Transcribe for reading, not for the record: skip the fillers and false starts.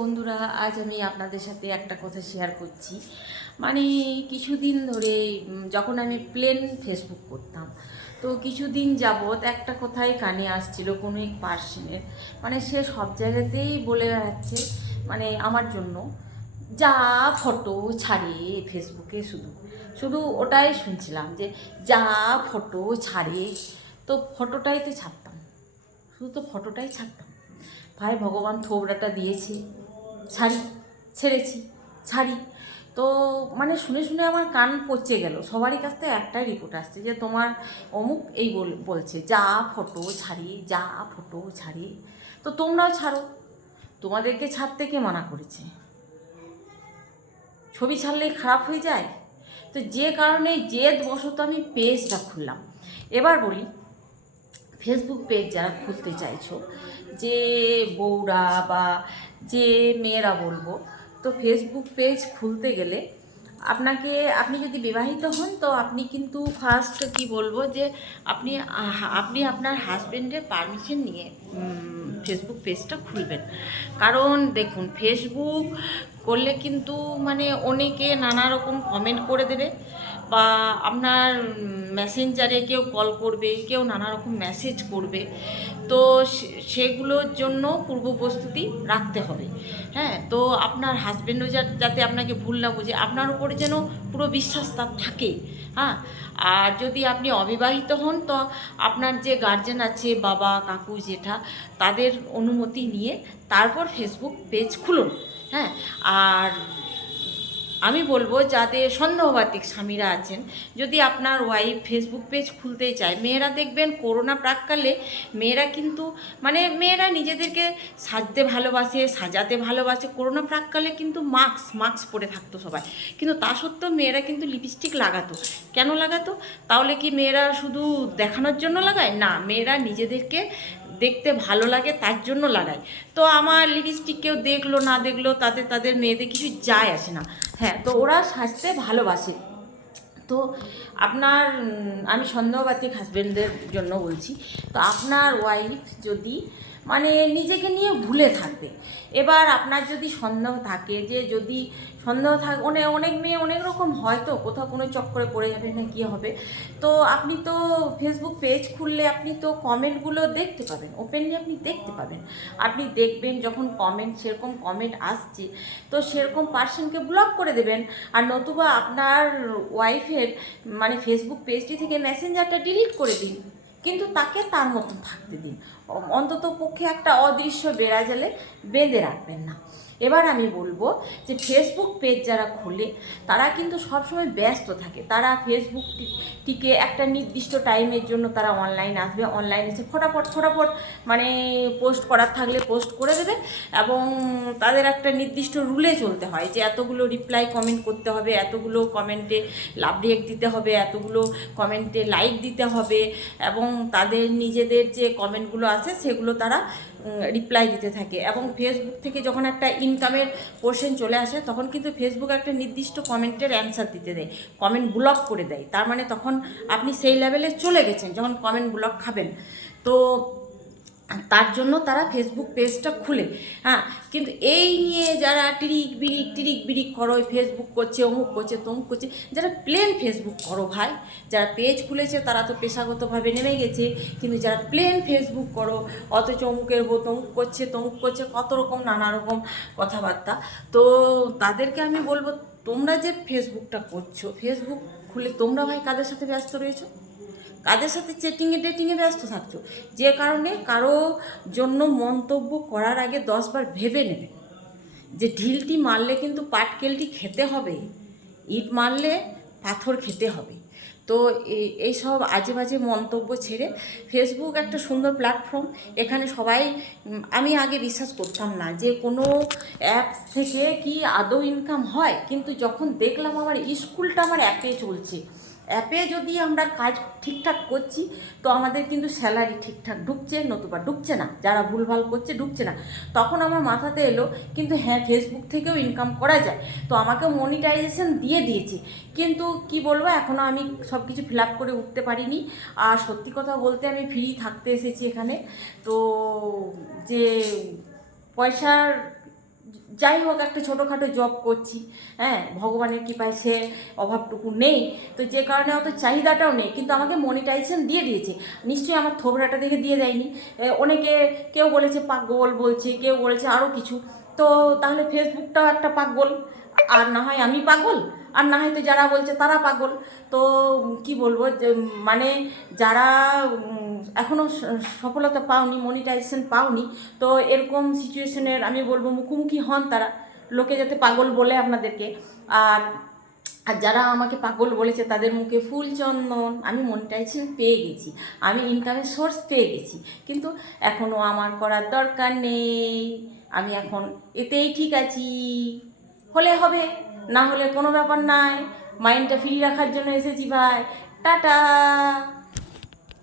বন্ধুরা, আজ আমি আপনাদের সাথে একটা কথা শেয়ার করছি। মানে কিছুদিন ধরে যখন আমি প্লেন ফেসবুক করতাম, তো কিছুদিন যাবৎ একটা কথাই কানে আসছিল কোনো এক পার্সনের। মানে সে সব জায়গাতেই বলে বেড়াচ্ছে, মানে আমার জন্য যা ফটো ছাড়ে ফেসবুকে, শুধু শুধু ওটাই শুনছিলাম যে যা ফটো ছাড়ে। তো ফটোটাই তো ছাড়তাম, শুধু তো ফটোটাই ছাড়তাম। ভাই ভগবান থোবড়াটা দিয়েছে, ছাড়ি, ছেড়েছি, ছাড়ি। তো মানে শুনে শুনে আমার কান পচে গেল। সবারই কাছ থেকে একটাই রিপোর্ট আসছে যে তোমার অমুক এই বলছে যা ফটো ছাড়ি, যা ফটো ছাড়ি। তো তোমরাও ছাড়ো, তোমাদেরকে ছাড়তে কে মানা করেছে? ছবি ছাড়লেই খারাপ হয়ে যায়? তো যে কারণে জেদ বশত আমি পেজটা খুললাম। এবার বলি, ফেসবুক পেজ যারা খুলতে চাইছো, যে বউরা বা যে মেয়েরা বলবো, তো ফেসবুক পেজ খুলতে গেলে আপনি যদি বিবাহিত হন, তো আপনি কিন্তু ফার্স্ট কি বলবো যে আপনি আপনি আপনার হাজবেন্ডের পারমিশন নিয়ে ফেসবুক পেজটা খুলবেন। কারণ দেখুন, ফেসবুক করলে কিন্তু মানে অনেকে নানা রকম কমেন্ট করে দেবে, বা আপনার মেসেঞ্জারে কেউ কল করবে, কেউ নানা রকম মেসেজ করবে। তো সেগুলোর জন্য পূর্ব প্রস্তুতি রাখতে হবে। হ্যাঁ, তো আপনার হাজব্যান্ডও যাতে আপনাকে ভুল না বুঝে, আপনার উপরে যেন পুরো বিশ্বাস তার থাকে। হ্যাঁ, আর যদি আপনি অবিবাহিত হন, তো আপনার যে গার্জেন আছে, বাবা, কাকু, জেঠা, তাদের অনুমতি নিয়ে তারপর ফেসবুক পেজ খুলুন। হ্যাঁ, আর আমি বলবো যাদের সন্দেহবাতিক স্বামীরা আছেন, যদি আপনার ওয়াইফ ফেসবুক পেজ খুলতেই চায়, মেয়েরা দেখবেন করোনা প্রাককালে মেয়েরা কিন্তু মেয়েরা নিজেদেরকে সাজতে ভালোবাসে, সাজাতে ভালোবাসে। করোনা প্রাককালে কিন্তু মাস্ক পরে থাকতো সবাই, কিন্তু তা সত্ত্বেও মেয়েরা কিন্তু লিপস্টিক লাগাতো। কেন লাগাতো? তাহলে কি মেয়েরা শুধু দেখানোর জন্য লাগায়? না, মেয়েরা নিজেদেরকে দেখতে ভালো লাগে তার জন্য লাগায়। তো আমার লিপস্টিক কেউ দেখলো না দেখলো তাতে তাদের মেয়েদের কিছু যায় আসে না। হ্যাঁ, তো ওরা সাজতে ভালোবাসে। তো আপনার আমি সন্দেহবাতিক হাজব্যান্ডদের জন্য বলছি, তো আপনার ওয়াইফ যদি নিজেকে নিয়ে ভুলে থাকবে, এবার আপনার যদি সন্দেহ থাকে, যে যদি সন্দেহ থাকে, অনেক মেয়ে অনেক রকম হয়, তো কোথাও কোনো চক্করে পড়ে যাবে না কি হবে। তো আপনি তো ফেসবুক পেজ খুললে আপনি তো কমেন্টগুলো দেখতে পাবেন, ওপেনলি আপনি দেখতে পাবেন। আপনি দেখবেন যখন সেরকম কমেন্ট আসছে, তো সেরকম পার্সনকে ব্লক করে দেবেন। আর নতুবা আপনার ওয়াইফের ফেসবুক পেজটি থেকে মেসেঞ্জারটা ডিলিট করে দিন, কিন্তু তাকে তার মতন থাকতে দিন। অন্তত পক্ষে একটা অদৃশ্য বেড়াজালে বেঁধে রাখবেন না। এবার আমি বলবো যে ফেসবুক পেজ যারা খোলে, তারা কিন্তু সবসময় ব্যস্ত থাকে। তারা ফেসবুকটিকে একটা নির্দিষ্ট টাইমের জন্য তারা অনলাইন আসবে, অনলাইন এসে ফটাফট পোস্ট করার থাকলে পোস্ট করে দেবে। এবং তাদের একটা নির্দিষ্ট রুলে চলতে হয়, যে এতগুলো রিপ্লাই কমেন্ট করতে হবে, এতগুলো কমেন্টে লাভ রিয়েক্ট দিতে হবে, এতগুলো কমেন্টে লাইক দিতে হবে, এবং তাদের নিজেদের যে কমেন্টগুলো আছে সেগুলো তারা রিপ্লাই দিতে থাকে। এবং ফেসবুক থেকে যখন একটা ইনকামের পোর্শন চলে আসে, তখন কিন্তু ফেসবুক একটা নির্দিষ্ট কমেন্টের অ্যান্সার দিতে দেয়, কমেন্ট ব্লক করে দেয়। তার তখন আপনি সেই লেভেলে চলে গেছেন যখন কমেন্ট ব্লক খাবেন। তো তার জন্য তারা ফেসবুক পেজটা খুলে। হ্যাঁ, কিন্তু এই নিয়ে যারা টিরিক বিরিক করো, ফেসবুক করছে, অমুক করছে, তমুক করছে, যারা প্লেন ফেসবুক করো ভাই, যারা পেজ খুলেছে তারা তো পেশাগতভাবে নেমে গেছে, কিন্তু যারা প্লেন ফেসবুক করো, অথচ অমুকের বউ তমুক করছে, কত রকম নানা রকম কথাবার্তা, তো তাদেরকে আমি বলবো, তোমরা যে ফেসবুকটা করছো, ফেসবুক খুলে তোমরা ভাই কাদের সাথে ব্যস্ত রয়েছো? কাদের সাথে ডেটিংয়ে ব্যস্ত থাকছো? যে কারণে কারো জন্য মন্তব্য করার আগে 10বার ভেবে নেবে, যে ঢিলটি মারলে কিন্তু পাটকেলটি খেতে হবে, ইট মারলে পাথর খেতে হবে। তো এইসব আজে বাজে মন্তব্য ছেড়ে, ফেসবুক একটা সুন্দর প্ল্যাটফর্ম। এখানে সবাই, আমি আগে বিশ্বাস করতাম না যে কোনো অ্যাপস থেকে কি আদৌ ইনকাম হয়, কিন্তু যখন দেখলাম আমার স্কুলটা আমার অ্যাপে চলছে, অ্যাপে যদি আমরা কাজ ঠিকঠাক করছি, তো আমাদের কিন্তু স্যালারি ঠিকঠাক ঢুকছে, নতুবা ঢুকছে না, যারা ভুলভাল করছে ঢুকছে না। তখন আমার মাথাতে এলো, কিন্তু হ্যাঁ, ফেসবুক থেকেও ইনকাম করা যায়। তো আমাকে মনিটাইজেশন দিয়েছে, কিন্তু কি বলবো, এখনও আমি সব কিছু ফিল আপ করে উঠতে পারিনি। আর সত্যি কথা বলতে আমি ফ্রি থাকতে এসেছি এখানে। তো যে পয়সার যাই হোক একটা ছোটোখাটো জব করছি, হ্যাঁ, ভগবানের কৃপায় সে অভাবটুকু নেই, তো যে কারণে অত চাহিদাটাও নেই, কিন্তু আমাকে মনিটাইজেশন দিয়ে দিয়েছে। নিশ্চয়ই আমার থোবড়াটা দেখে দিয়ে দেয়নি। অনেকে কেউ বলেছে পাগল বলছে, কেউ বলেছে আরও কিছু। তো তাহলে ফেসবুকটাও একটা পাগল, আর না হয় আমি পাগল, আর না হয় তো যারা বলছে তারা পাগল। তো কি বলবো, যে মানে যারা এখনও সফলতা পাওনি, মনিটাইজেশন পাওনি, তো এরকম সিচুয়েশনের আমি বলবো মুখোমুখি হন তারা, লোকে যাতে পাগল বলে আপনাদেরকে। আর আর যারা আমাকে পাগল বলেছে তাদের মুখে ফুল চন্দন, আমি মনিটাইজেশন পেয়ে গেছি, আমি ইনকামের সোর্স পেয়ে গেছি, কিন্তু এখনও আমার করার দরকার নেই। আমি এখন এতেই ঠিক আছি, হলে হবে, না হলে কোনো ব্যাপার নাই। মাইন্ডটা ফ্রি রাখার জন্য এসেছি ভাই। টাটা।